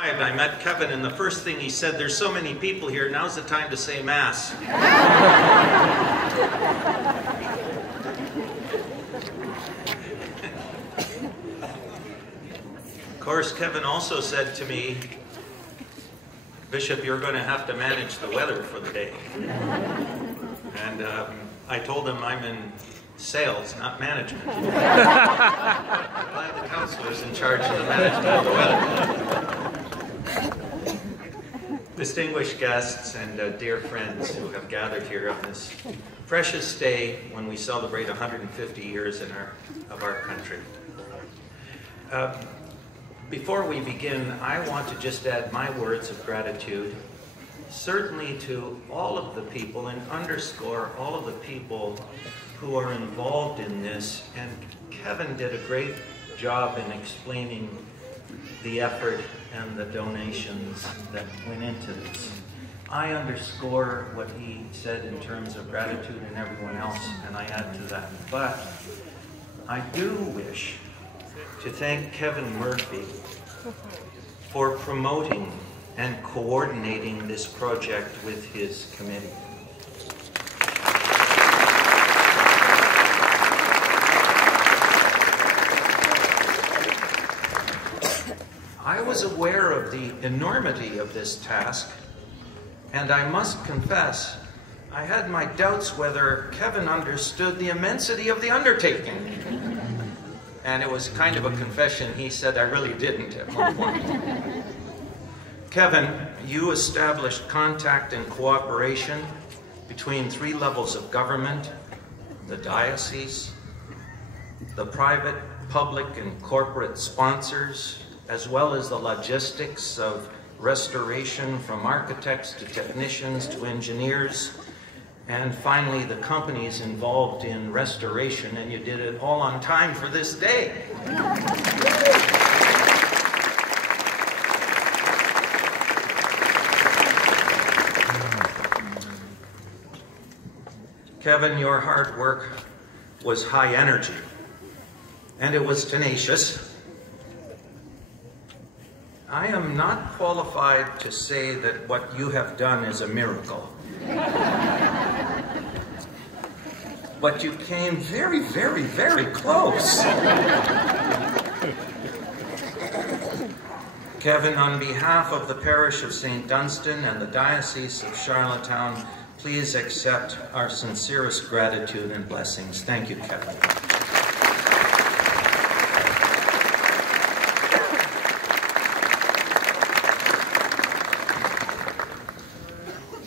I met Kevin, and the first thing he said, there's so many people here, now's the time to say Mass. Of course, Kevin also said to me, Bishop, you're going to have to manage the weather for the day. And I told him I'm in sales, not management. I'm glad the counselor's in charge of the management of the weather. Distinguished guests and dear friends who have gathered here on this precious day when we celebrate 150 years of our country. Before we begin, I want to just add my words of gratitude, certainly to all of the people, and underscore all of the people who are involved in this. And Kevin did a great job in explaining the effort and the donations that went into this. I underscore what he said in terms of gratitude and everyone else, and I add to that. But I do wish to thank Kevin Murphy for promoting and coordinating this project with his committee. I was aware of the enormity of this task, and I must confess, I had my doubts whether Kevin understood the immensity of the undertaking. And it was kind of a confession. He said I really didn't at one point. Kevin, you established contact and cooperation between 3 levels of government: the diocese, the private, public, and corporate sponsors, as well as the logistics of restoration, from architects to technicians to engineers, and finally the companies involved in restoration, and you did it all on time for this day. Kevin, your hard work was high energy, and it was tenacious. I am not qualified to say that what you have done is a miracle. But you came very, very, very close. Kevin, on behalf of the parish of St. Dunstan and the Diocese of Charlottetown, please accept our sincerest gratitude and blessings. Thank you, Kevin.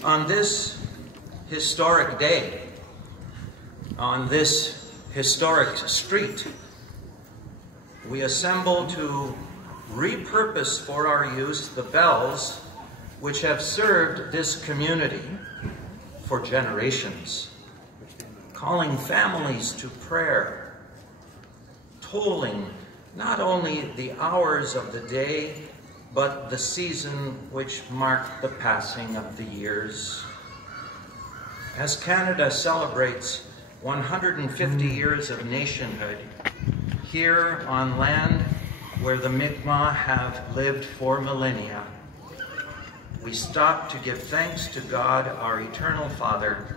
On this historic day, on this historic street, we assemble to repurpose for our use the bells which have served this community for generations, calling families to prayer, tolling not only the hours of the day, but the season which marked the passing of the years. As Canada celebrates 150 years of nationhood, here on land where the Mi'kmaq have lived for millennia, we stop to give thanks to God, our eternal Father,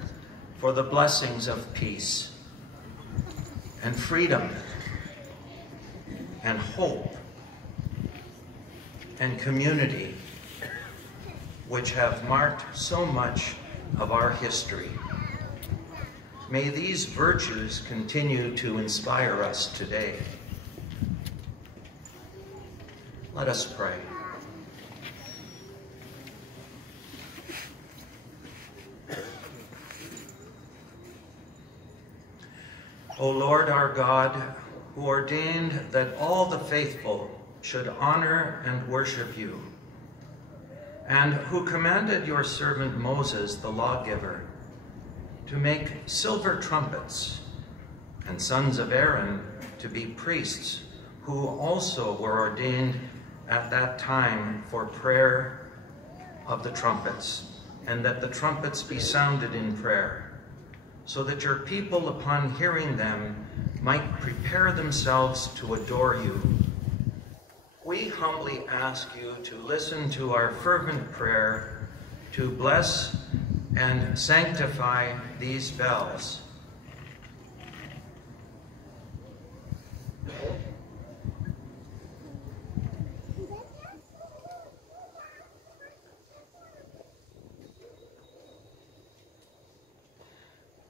for the blessings of peace and freedom and hope and community, which have marked so much of our history. May these virtues continue to inspire us today. Let us pray. O Lord our God, who ordained that all the faithful should honor and worship you, and who commanded your servant Moses, the lawgiver, to make silver trumpets, and sons of Aaron to be priests, who also were ordained at that time for prayer of the trumpets, and that the trumpets be sounded in prayer, so that your people, upon hearing them, might prepare themselves to adore you. we humbly ask you to listen to our fervent prayer to bless and sanctify these bells.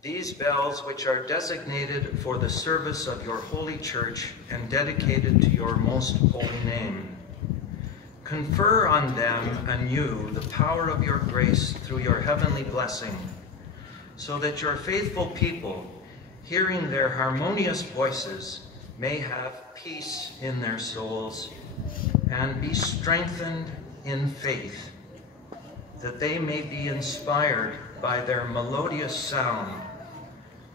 These bells, which are designated for the service of your holy church and dedicated to your most holy name, confer on them anew the power of your grace through your heavenly blessing, so that your faithful people, hearing their harmonious voices, may have peace in their souls and be strengthened in faith, that they may be inspired by their melodious sound,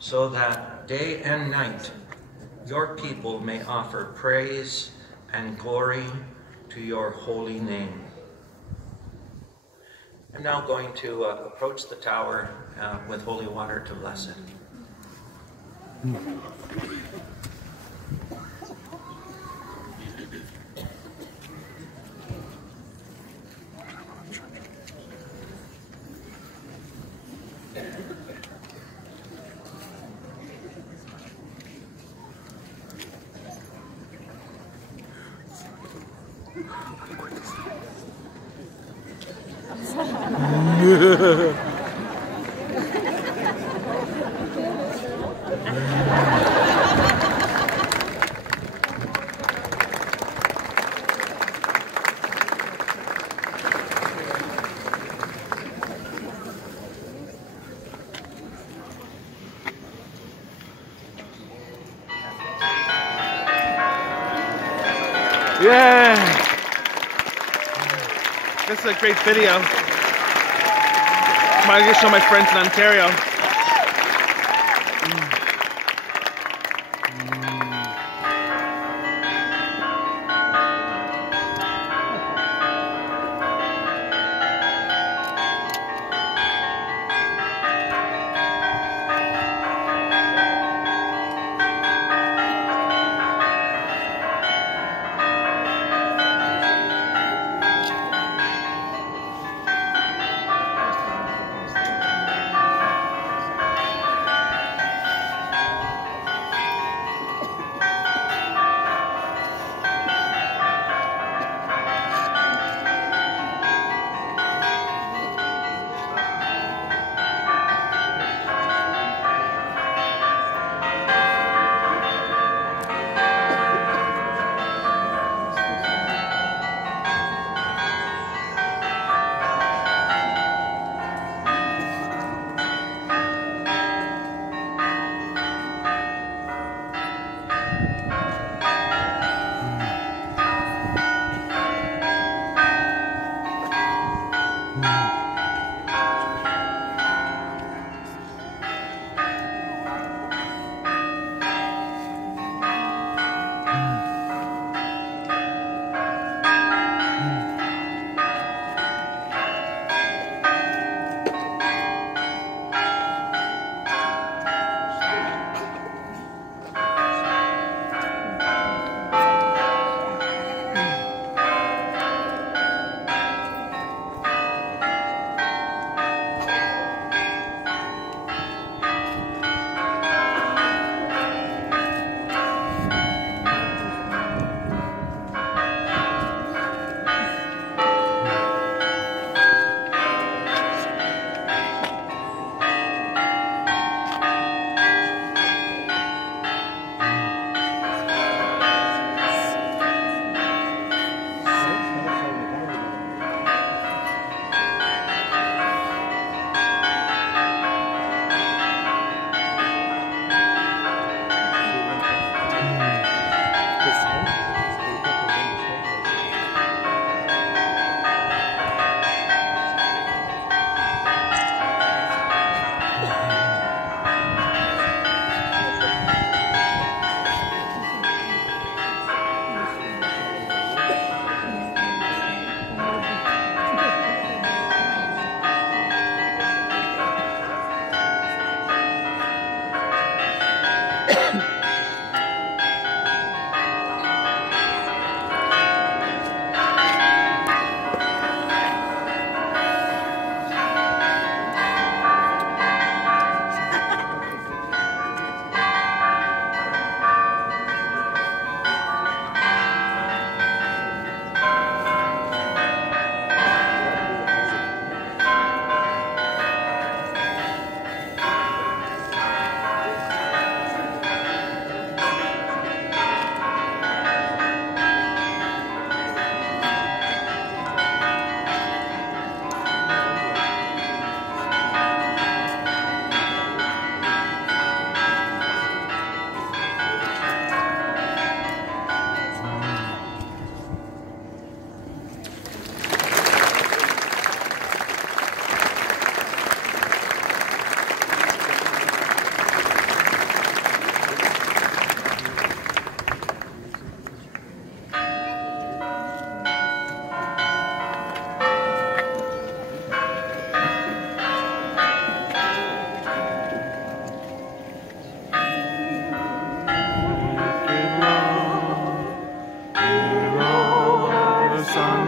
so that day and night your people may offer praise and glory to your holy name. I'm now going to approach the tower with holy water to bless it. Yeah! This is a great video. I'm going to show my friends in Ontario.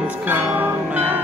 sun's coming.